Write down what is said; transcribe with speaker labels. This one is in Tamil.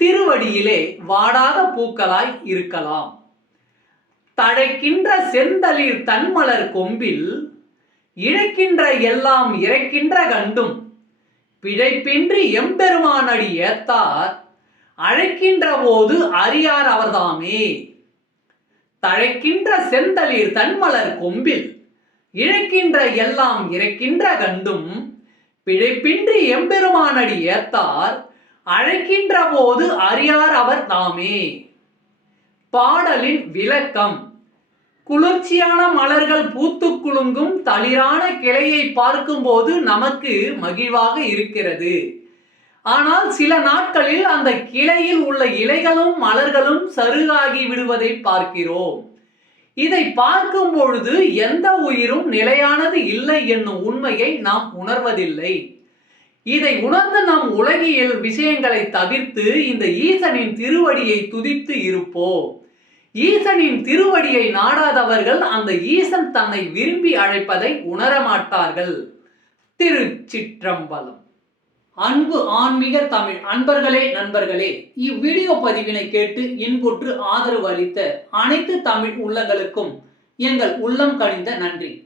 Speaker 1: திருவடியிலே வாடாத பூக்களாய் இருக்கலாம். தழைக்கின்ற செந்தளிர் தன்மலர் கொம்பில் இழைக்கின்ற எல்லாம் இறைக்கின்ற கண்டும் பிழைப்பின்றி எம்பெருமானடி ஏத்தார் அழைக்கின்ற போது அறியார் அவர்தாமே. தழைக்கின்ற செந்தளிர் தன்மலர் கொம்பில் இழைக்கின்ற எல்லாம் இறைக்கின்ற கண்டும் பிழைப்பின்றி எம்பெருமானடி ஏத்தார் அழைக்கின்ற போது அறியார் அவர் தாமே. பாடலின் விளக்கம். குளிர்ச்சியான மலர்கள் பூத்து குலுங்கும் தளிரான கிளையை பார்க்கும்போது நமக்கு மகிழ்வாக இருக்கிறது. ஆனால் சில நாட்களில் அந்த கிளையில் உள்ள இலைகளும் மலர்களும் சருகாகி விடுவதை பார்க்கிறோம். இதை பார்க்கும் பொழுது எந்த உயிரும் நிலையானது இல்லை என்னும் உண்மையை நாம் உணர்வதில்லை. இதை உணர்ந்து நாம் உலகியல் விஷயங்களை தவிர்த்து இந்த ஈசனின் திருவடியை துதித்து இருப்போம். ஈசனின் திருவடியை நாடாதவர்கள் அந்த ஈசன் தன்னை விரும்பி அழைப்பதை உணரமாட்டார்கள். திருச்சிற்றம்பலம். அன்பு ஆன்மீக தமிழ் அன்பர்களே நண்பர்களே இவ்வீடியோ பதிவினை கேட்டு இன்புற்று ஆதரவு அளித்த அனைத்து தமிழ் உள்ளங்களுக்கும் எங்கள் உள்ளம் கணிந்த நன்றி.